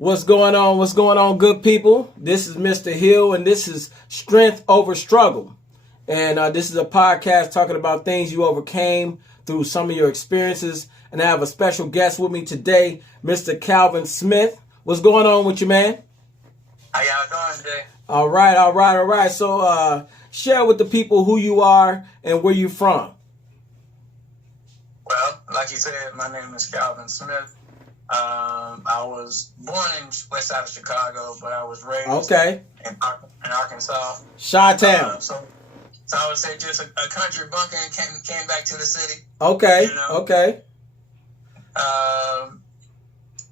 What's going on? What's going on, good people? This is Mr. Hill, and this is Strength Over Struggle. And this is a podcast talking about things you overcame through some of your experiences. And I have a special guest with me today, Mr. Calvin Smith. What's going on with you, man? How y'all doing today? All right. So share with the people who you are and where you're from. Well, like you said, my name is Calvin Smith. I was born in west side of Chicago, but I was raised in Arkansas. Chi-Town. So I would say just a country bumpkin and came back to the city. Okay. But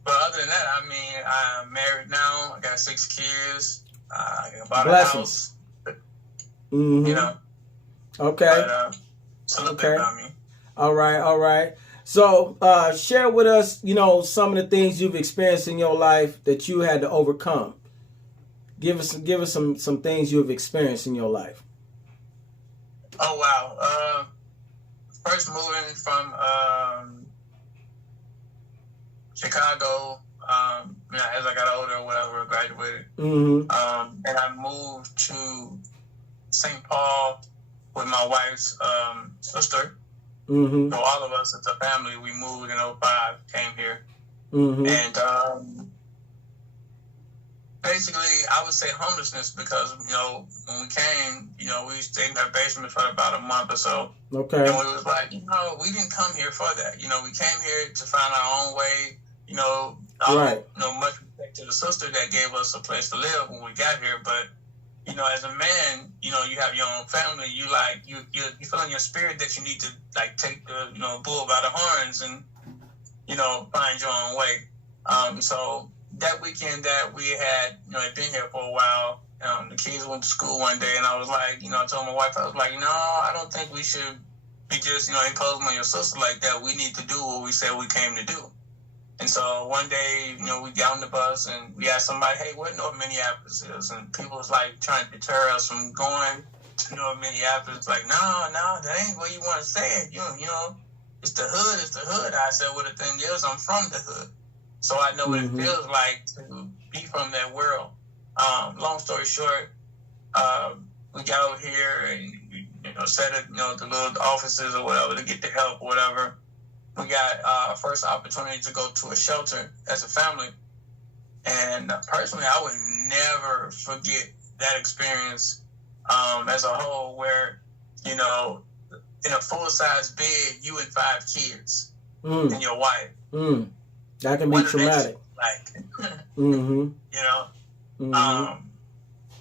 other than that, I mean, I'm married now. I got 6 kids. I bought a house. Mm-hmm. You know. Okay. But, it's a little bit about me. All right. So, share with us, some of the things you've experienced in your life that you had to overcome. Give us some things you have experienced in your life. Oh wow! First moving from Chicago, as I got older, whatever, graduated, and I moved to St. Paul with my wife's sister. Mm-hmm. So all of us as a family, we moved in 2005, came here. Mm-hmm. And basically, I would say homelessness because, when we came, we stayed in our basement for about a month or so. Okay. And we was like, we didn't come here for that. We came here to find our own way, Right. Much respect to the sister that gave us a place to live when we got here. But, as a man, you have your own family. You feel in your spirit that you need to take the bull by the horns and find your own way. So that weekend that we had been here for a while, the kids went to school one day, and I was like, I told my wife, I was like, no, I don't think we should be just imposing on your sister like that. We need to do what we said we came to do. And so one day, we got on the bus and we asked somebody, hey, where North Minneapolis is? And people was trying to deter us from going to North Minneapolis. Like, no, that ain't where you want to say it. It's the hood. I said, well, the thing is, I'm from the hood. So I know what it feels like to be from that world. Long story short, we got over here and, set at, the little offices or whatever to get the help or whatever. We got our first opportunity to go to a shelter as a family. And personally, I would never forget that experience as a whole where, in a full-size bed, you and 5 kids and your wife. That can be traumatic. And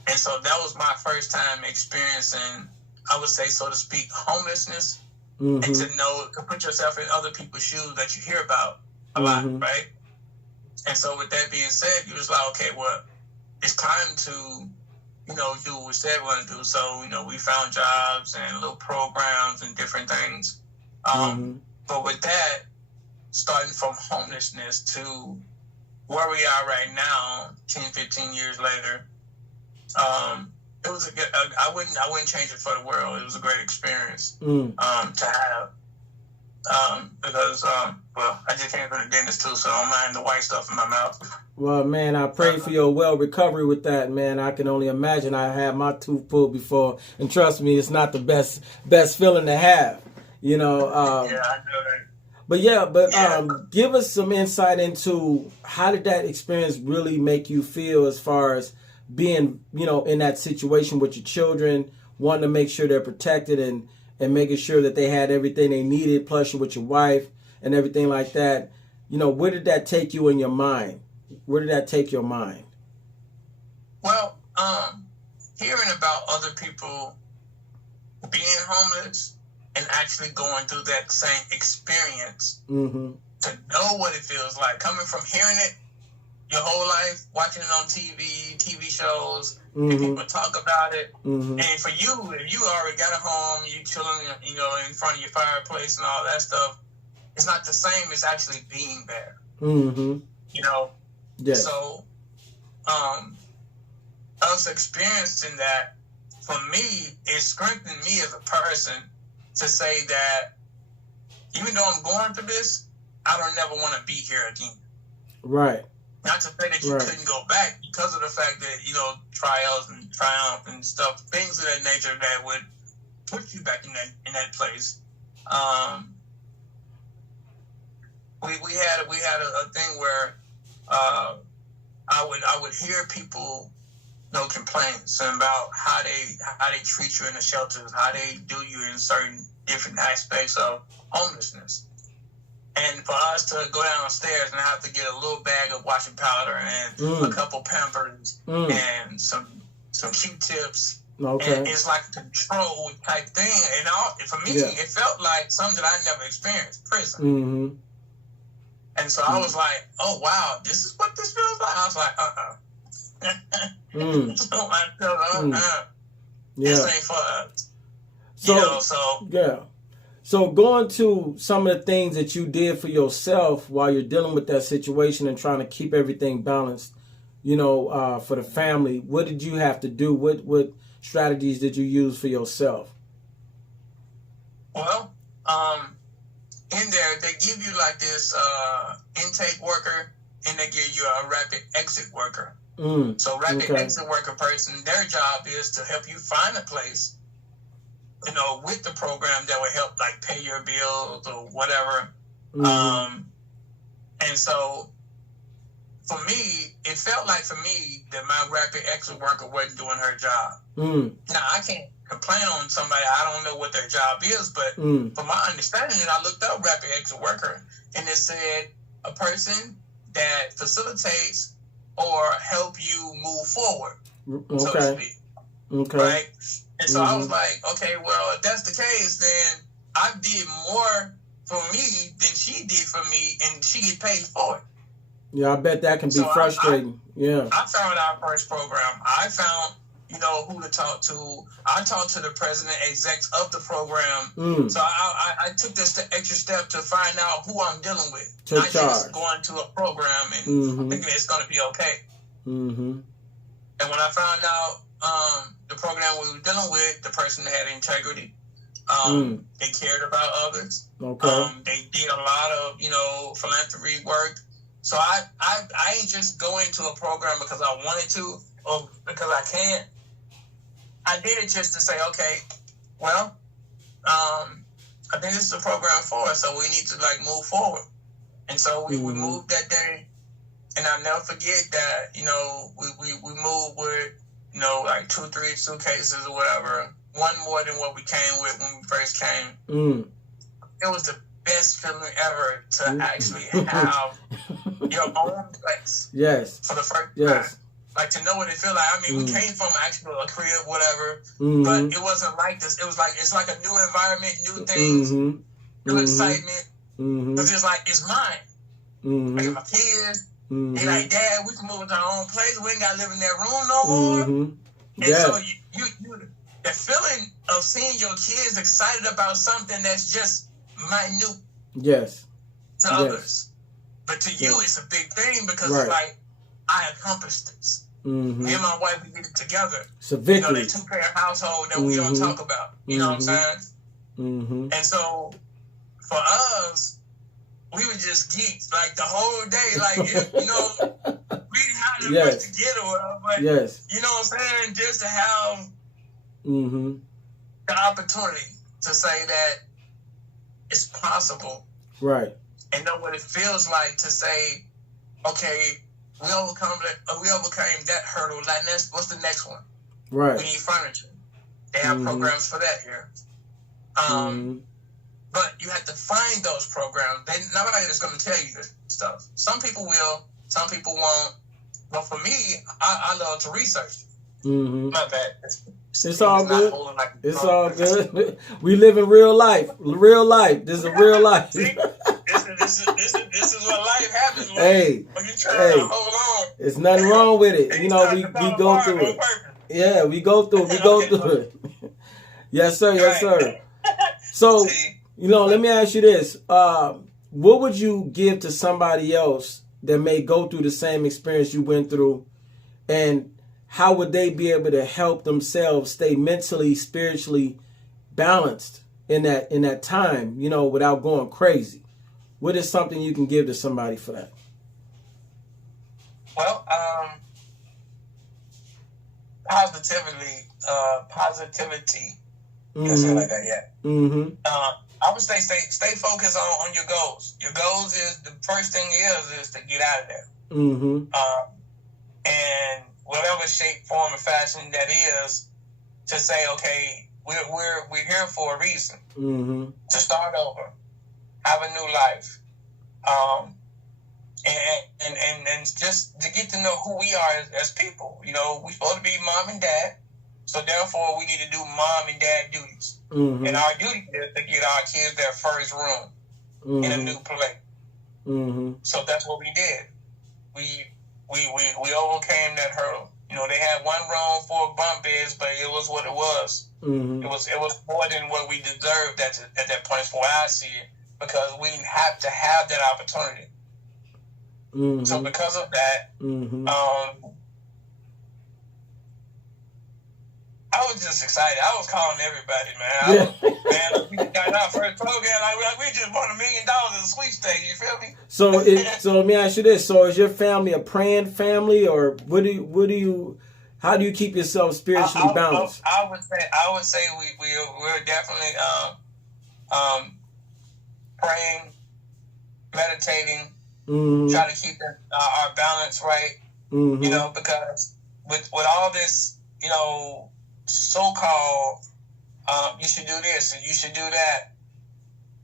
so that was my first time experiencing, I would say, so to speak, homelessness. And to put yourself in other people's shoes that you hear about a lot, right? And so with that being said, you was like, okay, well, it's time to, do what we said we're going to do. So, we found jobs and little programs and different things. But with that, starting from homelessness to where we are right now, 10, 15 years later, it was I wouldn't change it for the world. It was a great experience to have because I just came from the dentist too, so I don't mind the white stuff in my mouth. Well, man, I pray for your well recovery with that, man. I can only imagine. I had my tooth pulled before, and trust me, it's not the best feeling to have. Yeah, I know that. But give us some insight into how did that experience really make you feel as far as being, in that situation with your children, wanting to make sure they're protected and making sure that they had everything they needed, plus you're with your wife and everything like that. Where did that take you in your mind? Where did that take your mind? Well, hearing about other people being homeless and actually going through that same experience, to know what it feels like, coming from hearing it your whole life, watching it on TV shows, and people talk about it. And for you, if you already got a home, you chilling, in front of your fireplace and all that stuff, it's not the same as actually being there. Yes. So, us experiencing that, for me, it strengthened me as a person to say that even though I'm going through this, I don't never want to be here again. Right. Not to say that you couldn't go back because of the fact that, you know, trials and triumph and stuff, things of that nature that would put you back in that place. We had a thing where I would hear people, you know, complaints about how they treat you in the shelters, how they do you in certain different aspects of homelessness. And for us to go downstairs and have to get a little bag of washing powder and a couple Pampers and some Q-tips, and it's like a control type thing. And for me, it felt like something that I never experienced, prison. Mm-hmm. And so I was like, oh, wow, this is what this feels like? I was like, So I felt, this ain't for us. So, you know, yeah. So going to some of the things that you did for yourself while you're dealing with that situation and trying to keep everything balanced, you know, for the family, what did you have to do? What strategies did you use for yourself? Well, in there, they give you like this intake worker, and they give you a rapid exit worker. So rapid exit worker person, their job is to help you find a place, you know, with the program that will help like pay your bills or whatever. And so for me, it felt like for me that my rapid exit worker wasn't doing her job. Now I can't complain on somebody. I don't know what their job is, but from my understanding, I looked up rapid exit worker, and it said a person that facilitates or help you move forward, so to speak. Right? And so I was like, okay, well, if that's the case, then I did more for me than she did for me, and she get paid for it. Yeah, I bet that can be frustrating. I found our first program. I found, you know, who to talk to. I talked to the president, execs of the program. So I took this extra step to find out who I'm dealing with. Not just going to a program and thinking it's going to be okay. And when I found out the program we were dealing with, the person had integrity. They cared about others. They did a lot of, you know, philanthropy work. So I ain't just going to a program because I wanted to or because I can't. I did it just to say, okay, well, I think this is a program for us, so we need to like move forward. And so we moved that day, and I'll never forget that, you know, we moved with, you know, like 2-3 suitcases or whatever, one more than what we came with when we first came. It was the best feeling ever to actually have your own place. For the first time. Like to know what it felt like. I mean, we came from actually a crib, whatever, but it wasn't like this. It was like, it's like a new environment, new things, new excitement. Because it's like, it's mine. Like my kids, they like, Dad, we can move into our own place. We ain't got to live in that room no more. And so you the feeling of seeing your kids excited about something that's just minute to others. But to you, it's a big thing because it's like, I accomplished this. Me and my wife, we did it together. It's a victory. You know, the two-parent household that we don't talk about. You know what I'm saying? And so, for us, we were just geeks. Like, the whole day, like, you know, we didn't have to much to get or whatever. But, you know what I'm saying? Just to have the opportunity to say that it's possible. And know what it feels like to say, okay, we overcame that hurdle. Like, what's the next one? We need furniture. They have programs for that here. But you have to find those programs. Nobody is going to tell you this stuff. Some people will, some people won't. But for me, I love to research. My bad. It's all good. It's all good. We live in real life. Real life. This is a real life. This is what life happens when you try to hold on. There's nothing wrong with it. You know, we go through it. Yeah, we go through it. Yes, sir. Yes, sir. So, you know, let me ask you this. What would you give to somebody else that may go through the same experience you went through, and how would they be able to help themselves stay mentally, spiritually balanced in that time, you know, without going crazy? What is something you can give to somebody for that? Well, positivity. You say it like that, yeah. Mm-hmm. I would say stay focused on your goals. Your goals is the first thing is to get out of there. Mm-hmm. And whatever shape, form, or fashion that is, to say, okay, we're here for a reason. Mm-hmm. To start over, have a new life, and just to get to know who we are as people. You know, we're supposed to be mom and dad, so therefore we need to do mom and dad duties. Mm-hmm. And our duty is to get our kids their first room in a new place. Mm-hmm. So that's what we did. We overcame that hurdle. You know, they had one room for bunk beds, but it was what it was. Mm-hmm. It was more than what we deserved at that point, from where I see it, because we didn't have to have that opportunity. Mm-hmm. So because of that, mm-hmm. I was just excited. I was calling everybody, man. We got our first program. Like, we just won $1 million in the sweepstakes. You feel me? So let me ask you this: so is your family a praying family, or how do you keep yourself spiritually balanced? I would say we're definitely praying, meditating, mm-hmm. trying to keep our balance right. Mm-hmm. You know, because with all this, you know, so-called you should do this and you should do that.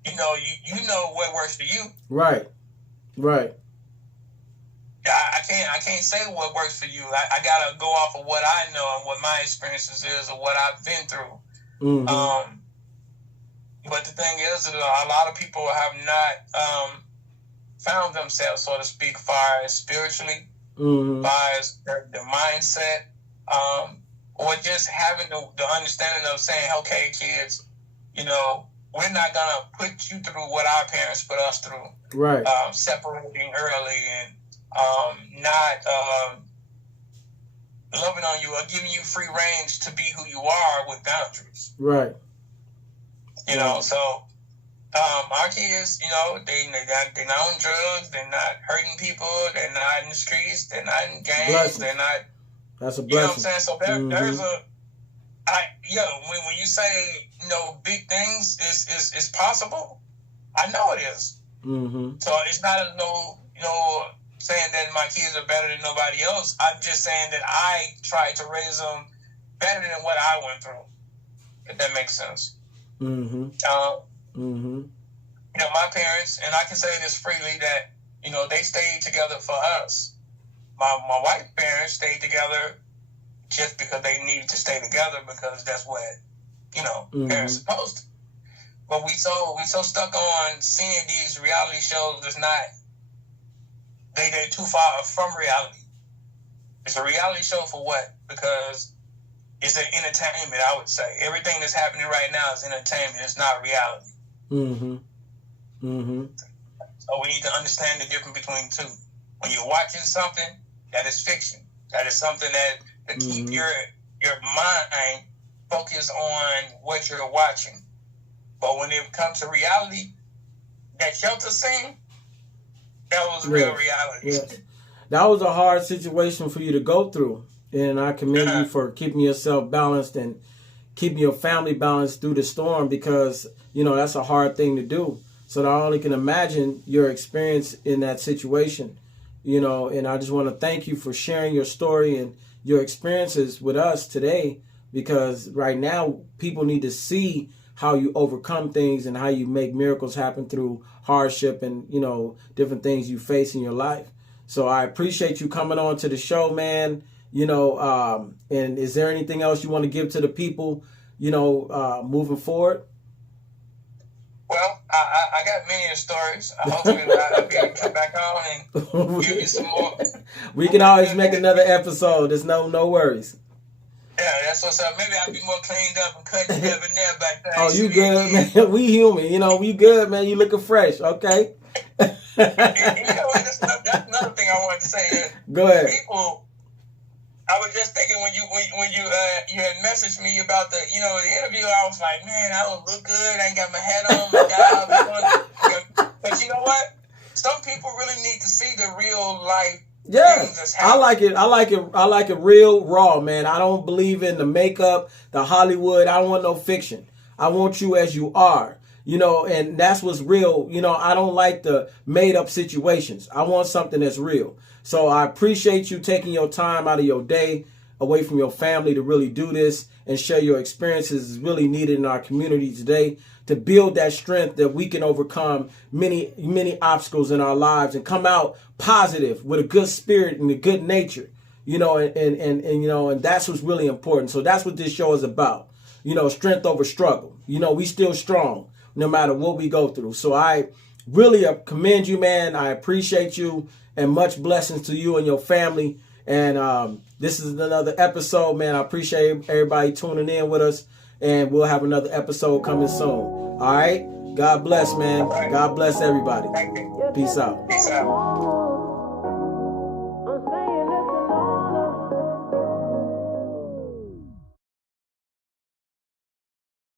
You know, you know what works for you. Right. I can't say what works for you. I gotta go off of what I know and what my experiences is or what I've been through. Mm-hmm. But the thing is, a lot of people have not found themselves, so to speak, far as spiritually, mm-hmm. far as their mindset, or just having the understanding of saying, okay, kids, you know, we're not gonna put you through what our parents put us through. Right. Separating early and not loving on you or giving you free range to be who you are with boundaries. Right. You know, so our kids, you know, they're not on drugs, they're not hurting people, they're not in the streets, they're not in gangs, blessing. They're not. That's a blessing. You know what I'm saying? So mm-hmm. there's when you say, you know, big things is possible, I know it is. Mm-hmm. So it's not saying that my kids are better than nobody else. I'm just saying that I tried to raise them better than what I went through, if that makes sense. Mm-hmm. You know, my parents, and I can say this freely, that, you know, they stayed together for us. My wife's parents stayed together just because they needed to stay together, because that's what, you know, mm-hmm. parents are supposed to. But we so stuck on seeing these reality shows that's not, they're too far from reality. It's a reality show for what? Because it's an entertainment, I would say. Everything that's happening right now is entertainment. It's not reality. Mm-hmm. Mm-hmm. So we need to understand the difference between two. When you're watching something, that is fiction. That is something that to keep mm-hmm. your mind focused on what you're watching. But when it comes to reality, that shelter scene, that was real reality. Yes. That was a hard situation for you to go through. And I commend you for keeping yourself balanced and keeping your family balanced through the storm, because, you know, that's a hard thing to do. So I only can imagine your experience in that situation, you know, and I just want to thank you for sharing your story and your experiences with us today, because right now people need to see how you overcome things and how you make miracles happen through hardship and, you know, different things you face in your life. So I appreciate you coming on to the show, man. You know, and is there anything else you want to give to the people, you know, moving forward? Well, I got many stories. Hopefully I'll be able to come back on and give you some more. We can always make another episode. There's no worries. Yeah, that's what's up. Maybe I'll be more cleaned up and cut here and there back there. Oh, you good, man. We human. You know, we good, man. You looking fresh, okay? You know, that's another thing I wanted to say. Go ahead. People, I was just thinking when you had messaged me about the interview, I was like, man, I don't look good. I ain't got my hat on, my job. But you know what? Some people really need to see the real life Yeah, I like it. I like it. I like it real raw, man. I don't believe in the makeup, the Hollywood. I don't want no fiction. I want you as you are, you know, and that's what's real. You know, I don't like the made up situations. I want something that's real. So I appreciate you taking your time out of your day away from your family to really do this and share your experiences is really needed in our community today to build that strength that we can overcome many obstacles in our lives and come out positive with a good spirit and a good nature, you know, and you know, and that's what's really important. So that's what this show is about, you know, strength over struggle. You know, we still strong no matter what we go through. So I really commend you, man. I appreciate you and much blessings to you and your family. And this is another episode, man. I appreciate everybody tuning in with us. And we'll have another episode coming soon. All right? God bless, man. God bless everybody. Peace out. Peace out.